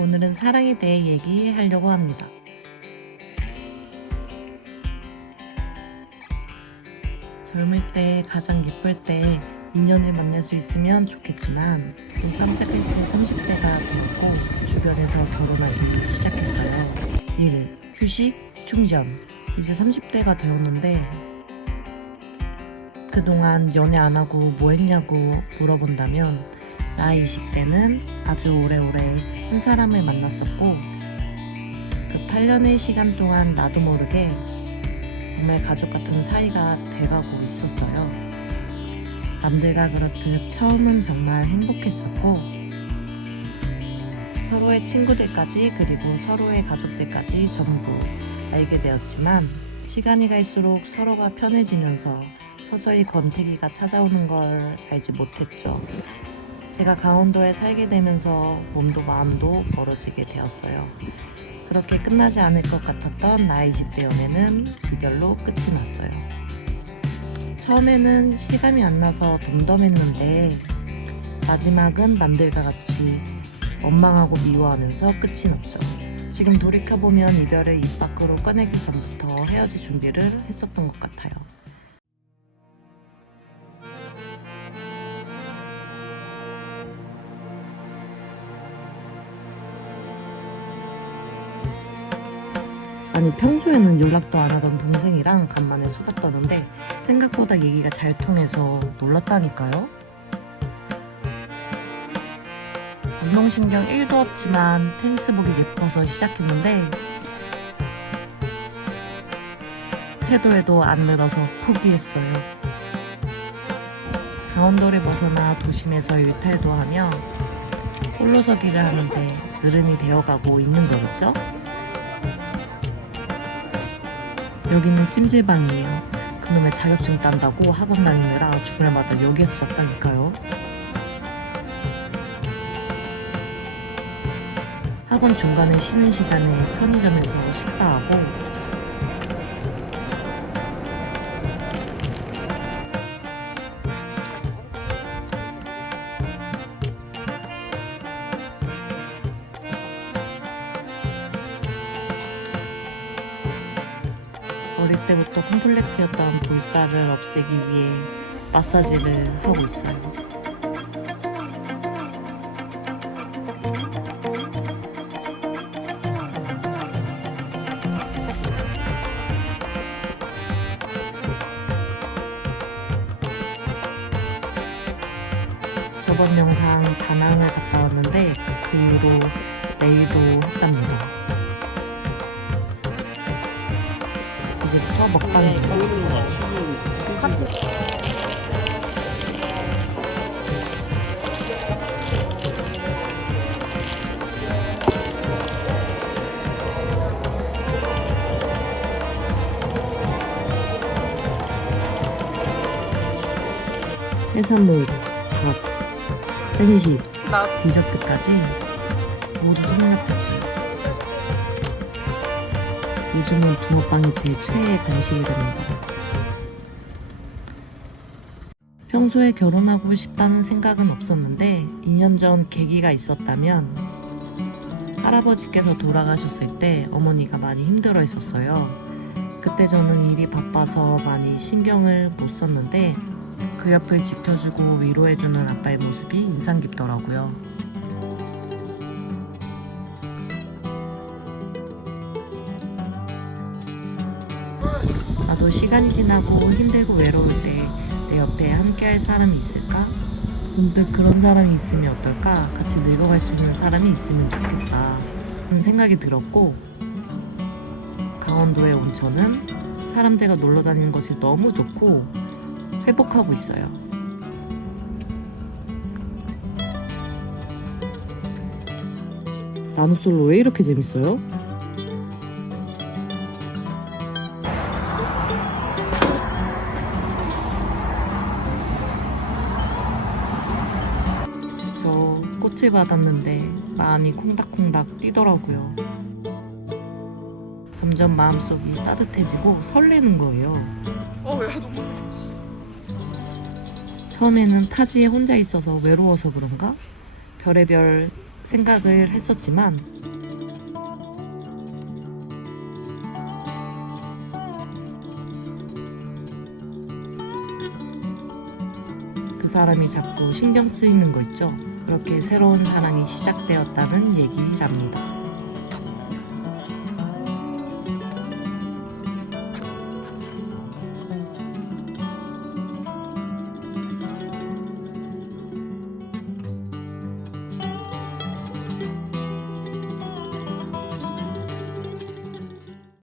오늘은 사랑에 대해 얘기하려고 합니다. 젊을 때 가장 예쁠 때 인연을 만날 수 있으면 좋겠지만 새 30대가 되었고 주변에서 결혼하기 시작했어요. 일, 휴식, 충전. 이제 30대가 되었는데 그동안 연애 안 하고 뭐 했냐고 물어본다면 나이 20대는 아주 오래오래 한 사람을 만났었고 그 8년의 시간 동안 나도 모르게 정말 가족 같은 사이가 돼가고 있었어요. 남들과 그렇듯 처음은 정말 행복했었고 서로의 친구들까지 그리고 서로의 가족들까지 전부 알게 되었지만 시간이 갈수록 서로가 편해지면서 서서히 권태기가 찾아오는 걸 알지 못했죠. 제가 강원도에 살게 되면서 몸도 마음도 멀어지게 되었어요. 그렇게 끝나지 않을 것 같았던 나이 20대 연애는 이별로 끝이 났어요. 처음에는 실감이 안 나서 덤덤했는데 마지막은 남들과 같이 원망하고 미워하면서 끝이 났죠. 지금 돌이켜보면 이별을 입 밖으로 꺼내기 전부터 헤어질 준비를 했었던 것 같아요. 아니 평소에는 연락도 안 하던 동생이랑 간만에 수다 떠는데 생각보다 얘기가 잘 통해서 놀랐다니까요. 운동신경 1도 없지만 테니스복이 예뻐서 시작했는데 해도 해도 안 늘어서 포기했어요. 강원도를 벗어나 도심에서 일탈도 하며 홀로서기를 하는데 어른이 되어가고 있는 거겠죠? 여기는 찜질방이에요. 그놈의 자격증 딴다고 학원 다니느라 주말마다 여기에서 잤다니까요. 학원 중간에 쉬는 시간에 편의점에서 식사하고 어릴 때부터 콤플렉스였던 볼살을 없애기 위해 마사지를 하고 있어요. 저번 영상 다낭을 갔다 왔는데 그 이후로 내일도 했답니다. 이제부터 먹방입니다. 해산물, 밥, 한식, 디저트까지 모두 생략했어요. 요즘은 붕어빵이 제 최애 간식이 됩니다. 평소에 결혼하고 싶다는 생각은 없었는데 2년 전 계기가 있었다면 할아버지께서 돌아가셨을 때 어머니가 많이 힘들어 했었어요. 그때 저는 일이 바빠서 많이 신경을 못 썼는데 그 옆을 지켜주고 위로해주는 아빠의 모습이 인상 깊더라고요. 나도 시간이 지나고 힘들고 외로울 때 내 옆에 함께 할 사람이 있을까? 문득 그런 사람이 있으면 어떨까? 같이 늙어갈 수 있는 사람이 있으면 좋겠다. 그런 생각이 들었고 강원도의 온천은 사람들과 놀러 다니는 것이 너무 좋고 회복하고 있어요. 나노솔로 왜 이렇게 재밌어요? 꽃을 받았는데 마음이 콩닥콩닥 뛰더라고요. 점점 마음속이 따뜻해지고 설레는 거예요. 어, 야, 너무 좋았어. 처음에는 타지에 혼자 있어서 외로워서 그런가? 별의별 생각을 했었지만 그 사람이 자꾸 신경 쓰이는 거 있죠. 그렇게 새로운 사랑이 시작되었다는 얘기랍니다.